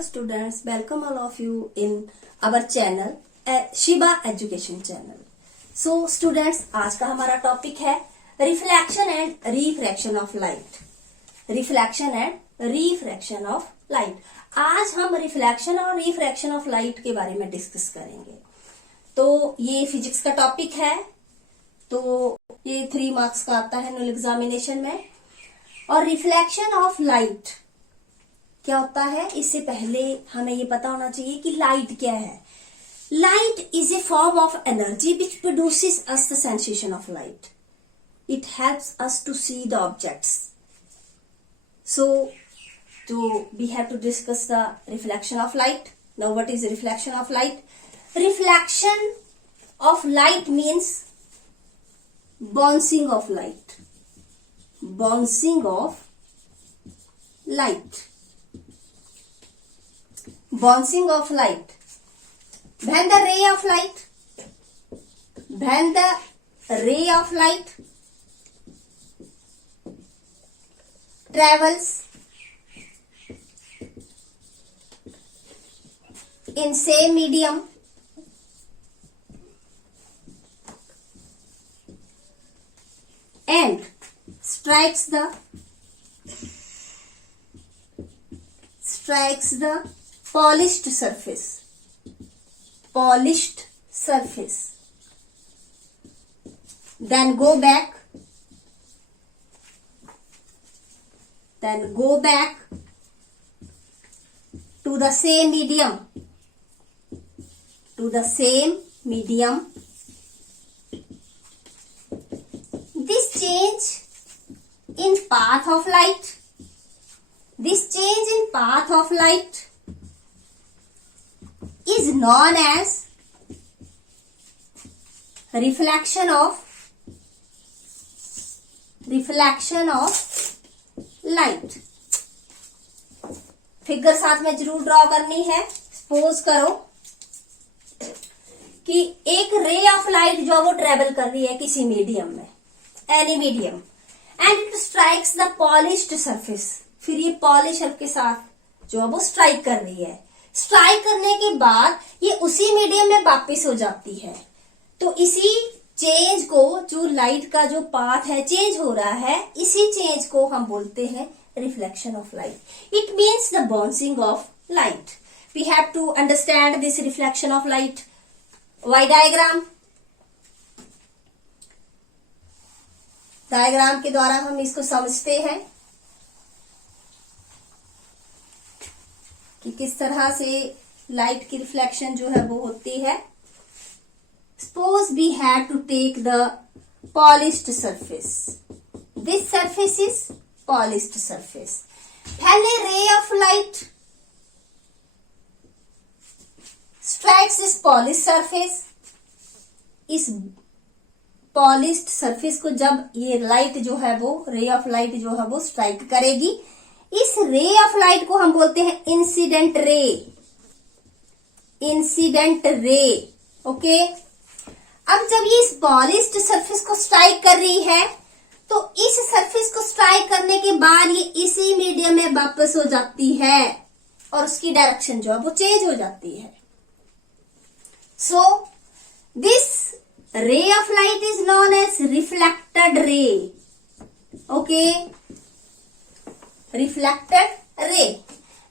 Hello students, welcome all of you in our channel Shiba education channel. So students, आज का हमारा topic है reflection and refraction of light. Reflection and refraction of light. आज हम reflection और refraction of light के बारे में डिस्कस करेंगे। तो ये फिजिक्स का टॉपिक है, तो ये 3 मार्क्स का आता है एनुअल एग्जामिनेशन में। और रिफ्लेक्शन ऑफ लाइट क्या होता है, इससे पहले हमें ये पता होना चाहिए कि लाइट क्या है। Light is a form of energy which produces us the sensation of light. It helps us to see the objects. So we have to discuss the reflection of light. Now what is reflection of light? Reflection of light means bouncing of light. Bouncing of light. Bouncing of light. When the ray of light, when the ray of light travels in same medium and strikes the polished surface, then go back to the same medium, this change in path of light is known as reflection of light। Figure साथ में जरूर draw करनी है। Suppose करो कि एक रे of light जो वो ट्रेवल कर रही है किसी मीडियम में, any medium, and it strikes the polished surface. फिर ये पॉलिश के साथ जो है वो स्ट्राइक कर रही है। स्ट्राइक करने के बाद ये उसी मीडियम में वापस हो जाती है। तो इसी चेंज को, जो लाइट का जो पाथ है चेंज हो रहा है, इसी चेंज को हम बोलते हैं reflection of light. It means the bouncing of light. We have to understand this reflection of light. वाई डायग्राम के द्वारा हम इसको समझते हैं कि किस तरह से लाइट की रिफ्लेक्शन जो है वो होती है। Suppose we have to take the polished surface. This surface is polished surface. पहले रे ऑफ लाइट स्ट्राइक्स इस पॉलिश सरफेस। इस पॉलिश्ड सरफेस को जब ये लाइट जो है वो, रे ऑफ लाइट जो है वो स्ट्राइक करेगी, इस रे ऑफ लाइट को हम बोलते हैं इंसिडेंट रे। ओके, अब जब ये इस पॉलिश्ड सरफेस को स्ट्राइक कर रही है, तो इस सरफेस को स्ट्राइक करने के बाद ये इसी मीडियम में वापस हो जाती है और उसकी डायरेक्शन जो है वो चेंज हो जाती है। So this ray of light is known as reflected ray. Okay, reflected ray.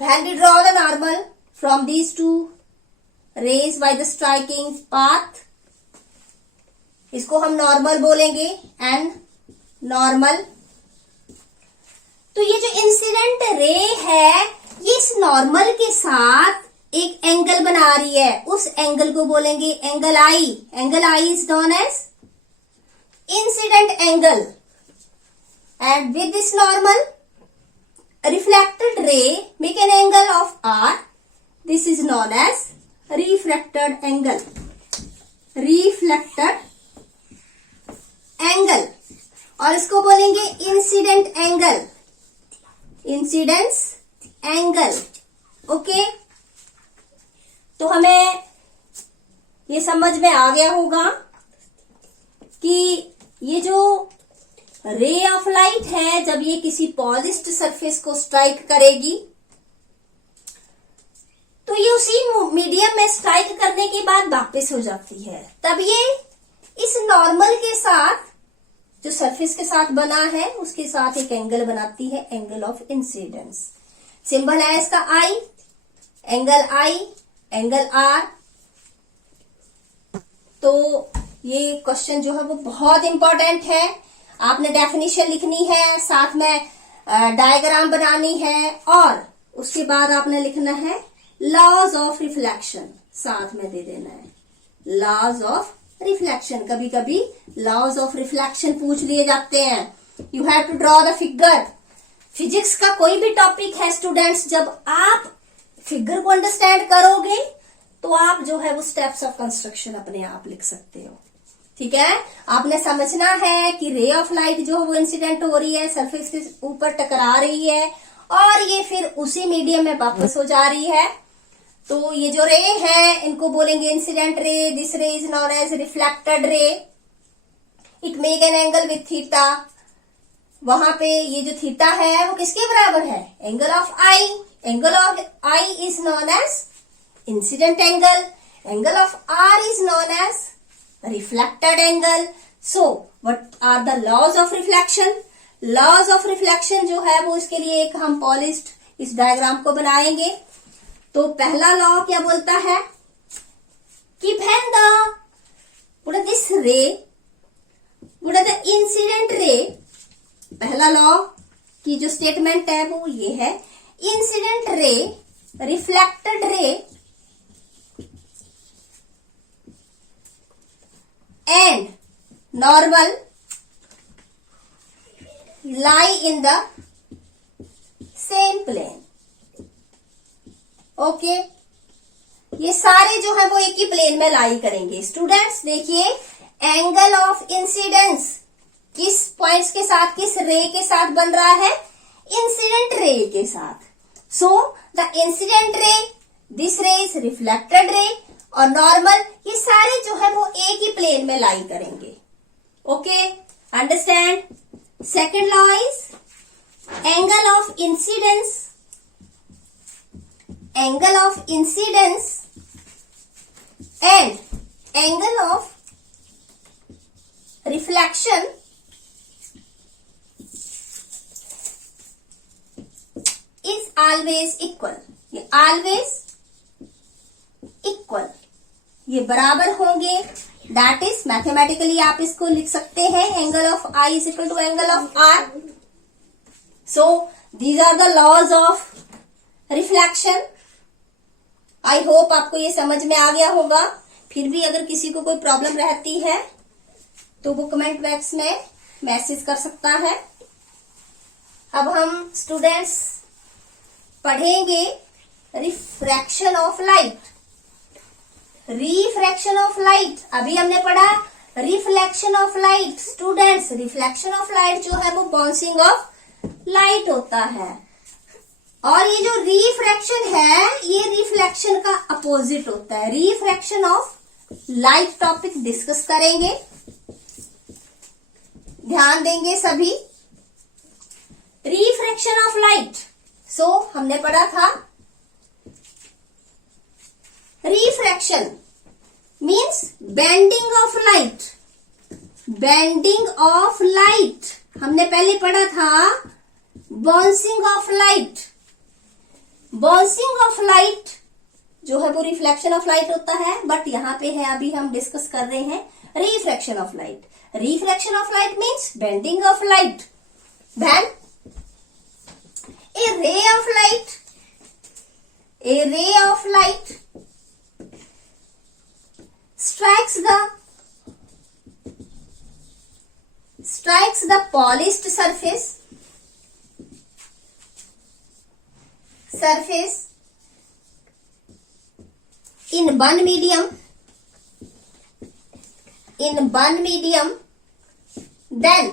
When we draw the normal from these two rays by the striking path, इसको हम नॉर्मल बोलेंगे एंड नॉर्मल। तो ये जो इंसिडेंट रे है, ये इस normal के साथ एक एंगल बना रही है। उस एंगल को बोलेंगे angle I. Angle I is known as incident angle. And with this normal reflected ray make an angle of R. This is known as reflected angle. और इसको बोलेंगे इंसिडेंट एंगल। ओके, तो हमें ये समझ में आ गया होगा कि ये जो रे ऑफ लाइट है, जब ये किसी पॉलिश्ड सरफेस को स्ट्राइक करेगी तो ये उसी मीडियम में स्ट्राइक करने के बाद वापस हो जाती है। तब ये इस नॉर्मल के साथ, जो सरफेस के साथ बना है, उसके साथ एक एंगल बनाती है, एंगल ऑफ इंसिडेंस। सिंबल है इसका आई, एंगल आई, एंगल आर। तो ये क्वेश्चन जो है वो बहुत इंपॉर्टेंट है। आपने डेफिनेशन लिखनी है, साथ में डायग्राम बनानी है, और उसके बाद आपने लिखना है लॉज ऑफ रिफ्लेक्शन, साथ में दे देना है लॉज ऑफ रिफ्लेक्शन। कभी कभी लॉज ऑफ रिफ्लेक्शन पूछ लिए जाते हैं। You have to draw the figure. Physics का कोई भी टॉपिक है स्टूडेंट्स, जब आप फिगर को अंडरस्टैंड करोगे तो आप जो है वो स्टेप्स ऑफ कंस्ट्रक्शन अपने आप लिख सकते हो। ठीक है, आपने समझना है कि रे ऑफ लाइट जो है वो इंसिडेंट हो रही है, सरफेस के ऊपर टकरा रही है, और ये फिर उसी मीडियम में वापस हो जा रही है। तो ये जो रे है इनको बोलेंगे incident ray. This ray is known as reflected ray. It make an angle with theta. वहां पे ये जो थीटा है वो किसके बराबर है? Angle of I. Angle of I is known as incident angle. Angle of R is known as reflected angle. So what are the laws of reflection? Laws of reflection जो है वो, इसके लिए एक हम पॉलिश्ड इस डायग्राम को बनाएंगे। तो पहला लॉ क्या बोलता है कि व्हेन द दिस रे द इंसिडेंट रे, पहला लॉ की जो स्टेटमेंट है वो ये है, incident ray, reflected ray and normal lie in the same plane। Okay, ये सारे जो है वो एक ही प्लेन में लाई करेंगे। स्टूडेंट्स देखिए, एंगल ऑफ इंसिडेंस किस पॉइंट्स के साथ, किस रे के साथ बन रहा है? इंसिडेंट रे के साथ। So the incident ray, this ray is reflected ray, और नॉर्मल, ये सारे जो है वो एक ही प्लेन में लाई करेंगे। Okay, understand? Second law is angle of incidence and angle of reflection is always equal। ये always equal, ये बराबर होंगे। दैट इज मैथमेटिकली आप इसको लिख सकते हैं, angle of I is equal to angle of R. So these are the laws of reflection. I hope आपको ये समझ में आ गया होगा। फिर भी अगर किसी को कोई प्रॉब्लम रहती है तो वो कमेंट बॉक्स में मैसेज कर सकता है। अब हम स्टूडेंट्स पढ़ेंगे refraction of light. Refraction of light, अभी हमने पढ़ा reflection of light. Students, reflection of light जो है वो बाउंसिंग ऑफ लाइट होता है, और ये जो रिफ्रैक्शन है ये रिफ्लेक्शन का अपोजिट होता है। Refraction of light topic discuss करेंगे, ध्यान देंगे सभी। रिफ्रैक्शन ऑफ लाइट, सो हमने पढ़ा था refraction means bending of light. Bending of light हमने पहले पढ़ा था bouncing of light. Bouncing of light जो है वो रिफ्लेक्शन ऑफ लाइट होता है, बट यहां पे है, अभी हम डिस्कस कर रहे हैं refraction of light. Refraction of light means bending of light. Then a ray of light strikes the polished surface in one medium, then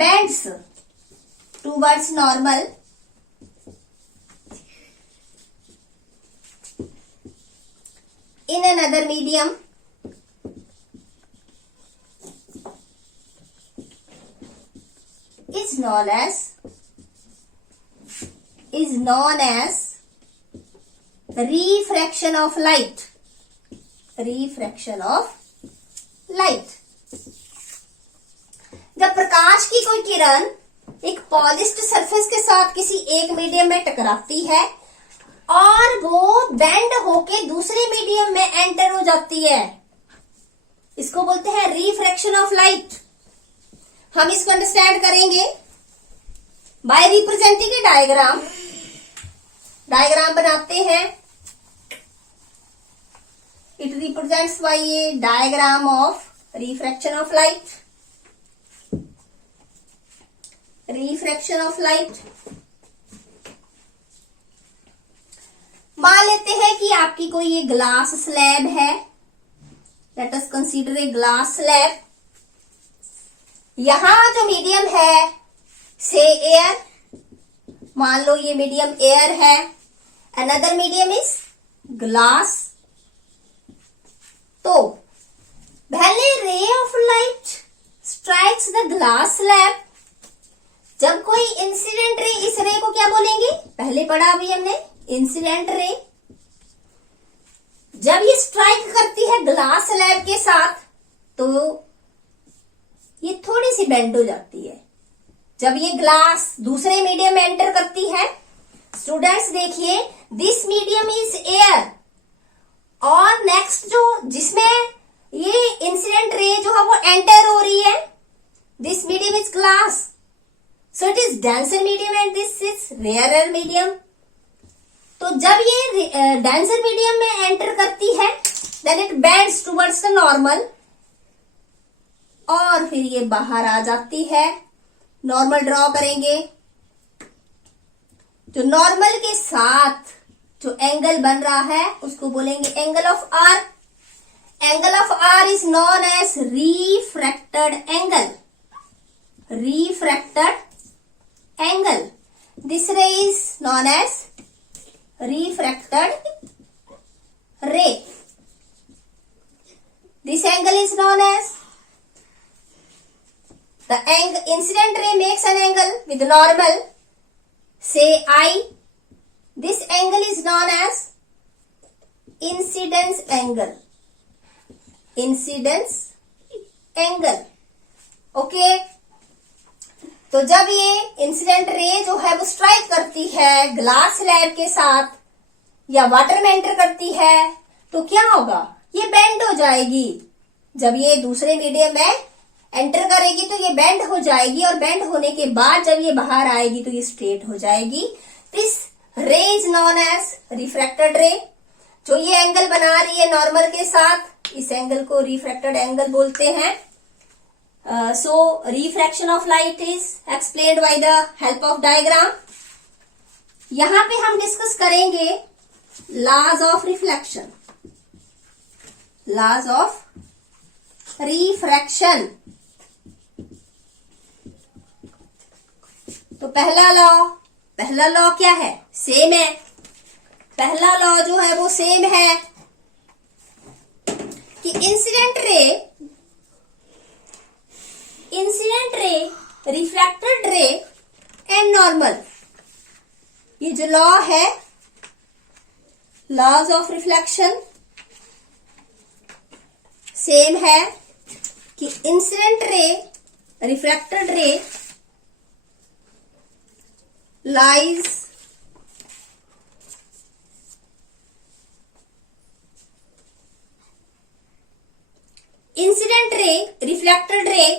bends towards normal in another medium is known as refraction of light. Refraction of light. जब प्रकाश की कोई किरण एक polished surface के साथ किसी एक medium में टकराती है और वो बेंड होके दूसरे मीडियम में एंटर हो जाती है, इसको बोलते हैं रिफ्रैक्शन ऑफ लाइट। हम इसको अंडरस्टैंड करेंगे by representing a diagram. Diagram बनाते हैं। It represents by a diagram of refraction of light. Refraction of light. मान लेते हैं कि आपकी कोई ये ग्लास स्लैब है। Let us consider a glass slab. यहां जो मीडियम है से एयर, मान लो ये मीडियम एयर है, अनदर मीडियम इज ग्लास। तो पहले ray of light strikes the glass slab. जब कोई इंसिडेंट रे, इस रे को क्या बोलेंगे, पहले पढ़ा अभी हमने, इंसिडेंट रे। जब ये स्ट्राइक करती है ग्लास स्लैब के साथ तो ये थोड़ी सी बेंड हो जाती है। जब ये ग्लास दूसरे मीडियम में एंटर करती है, स्टूडेंट्स देखिए, दिस मीडियम इज एयर और नेक्स्ट जो जिसमें ये इंसिडेंट रे जो है वो एंटर हो रही है, this medium is glass. So it is denser medium and this is rarer medium. तो जब ये denser medium में एंटर करती है then it bends towards the normal और फिर ये बाहर आ जाती है। नॉर्मल ड्रॉ करेंगे। जो नॉर्मल के साथ जो एंगल बन रहा है उसको बोलेंगे angle of R. Angle of R is known as refracted angle. Refracted angle. This ray is known as refracted ray. This angle is known as the incident ray makes an angle with normal, say I. This angle is known as incidence angle. Incidence angle. Okay. तो जब ये incident ray जो है वो strike करती है glass slab के साथ या वाटर में एंटर करती है तो क्या होगा, ये बेंड हो जाएगी। जब ये दूसरे मीडियम में एंटर करेगी तो ये बेंड हो जाएगी और बेंड होने के बाद जब ये बाहर आएगी तो ये स्ट्रेट हो जाएगी। This ray is known as refracted रे। जो ये एंगल बना रही है नॉर्मल के साथ, इस एंगल को रिफ्रैक्टेड एंगल बोलते हैं। So refraction of light is explained by the help of diagram. यहां पे हम डिस्कस करेंगे laws of reflection, laws of refraction. तो पहला लॉ क्या है, सेम है। पहला लॉ जो है वो सेम है कि इंसिडेंट रे, रिफ्रैक्टेड रे एंड नॉर्मल, ये जो लॉ है लॉज ऑफ रिफ्लेक्शन सेम है कि इंसिडेंट रे, रिफ्रैक्टेड रे lies incident ray, reflected ray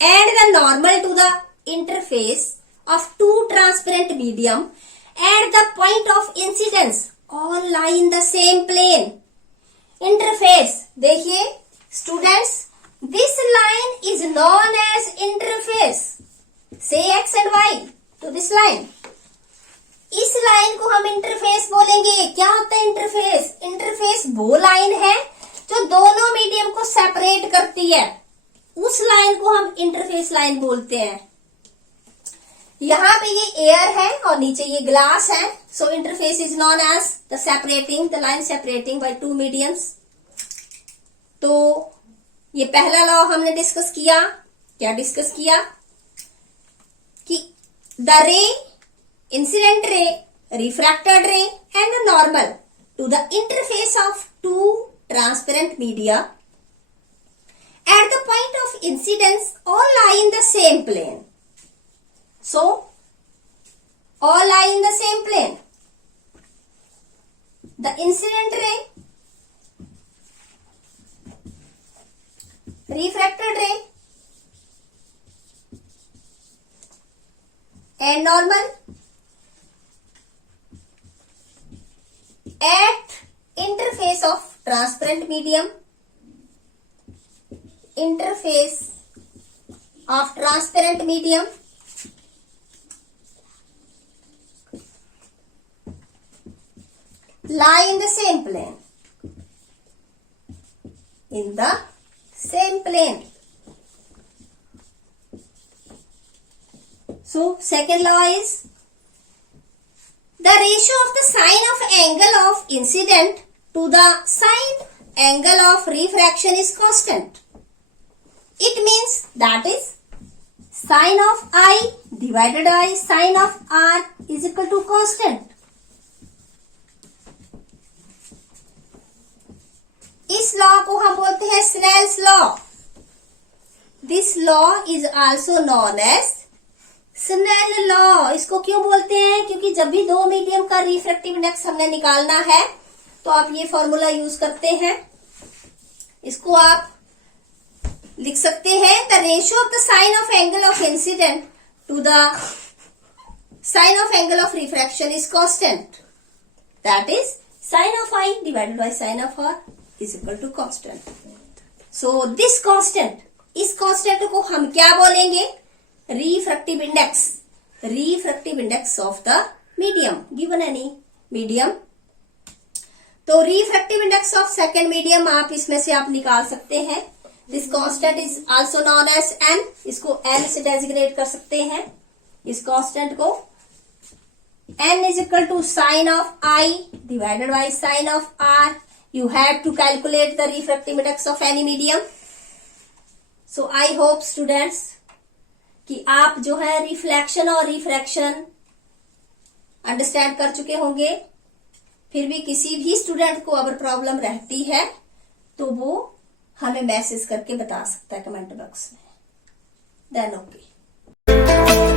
and the normal to the interface of two transparent medium at the point of incidence all lie in the same plane. Interface, देखिए students, this line is known as interface. Say x and y to this line. इस line को हम interface बोलेंगे। क्या होता है interface? Interface वो line है जो दोनों मीडियम को सेपरेट करती है, उस लाइन को हम इंटरफेस लाइन बोलते हैं। यहां पे ये एयर है और नीचे ये ग्लास है, so interface is known as the line separating by two mediums. तो ये पहला लॉ हमने डिस्कस किया। क्या डिस्कस किया? कि द रे, इंसिडेंट रे, रिफ्रैक्टेड रे and normal to the interface of two transparent media. At the point of incidence, all lie in the same plane. So, all lie in the same plane. The incident ray, refracted ray, and normal at interface of transparent medium, interface of transparent medium, lie in the same plane. In the same plane. So, second law is the ratio of the sine of angle of incident to the sine angle of refraction is constant. It means that is sine of I divided by sine of R is equal to constant. इस law को हम बोलते हैं Snell's law. This law is also known as Snell law. इसको क्यों बोलते हैं? क्योंकि जब भी दो मीडियम का रिफ्रैक्टिव इंडेक्स हमने निकालना है तो आप ये फॉर्मूला यूज करते हैं. इसको आप लिख सकते हैं the ratio of the sine of angle of incident to the sine of angle of refraction is constant. That is sine of I divided by sine of R is equal to constant. So this constant, इस constant को हम क्या बोलेंगे? Refractive index. Refractive index of the medium. Given any medium. तो refractive index of second medium आप इसमें से आप निकाल सकते हैं. This constant is also known as n. इसको n से designate कर सकते हैं. इस constant को n is equal to sine of I divided by sine of R. You have to calculate the refractive index of any medium. So I hope students कि आप जो है रिफ्लेक्शन और रिफ्रैक्शन अंडरस्टैंड कर चुके होंगे. फिर भी किसी भी स्टूडेंट को अगर प्रॉब्लम रहती है तो वो हमें मैसेज करके बता सकता है कमेंट बॉक्स में. Then okay.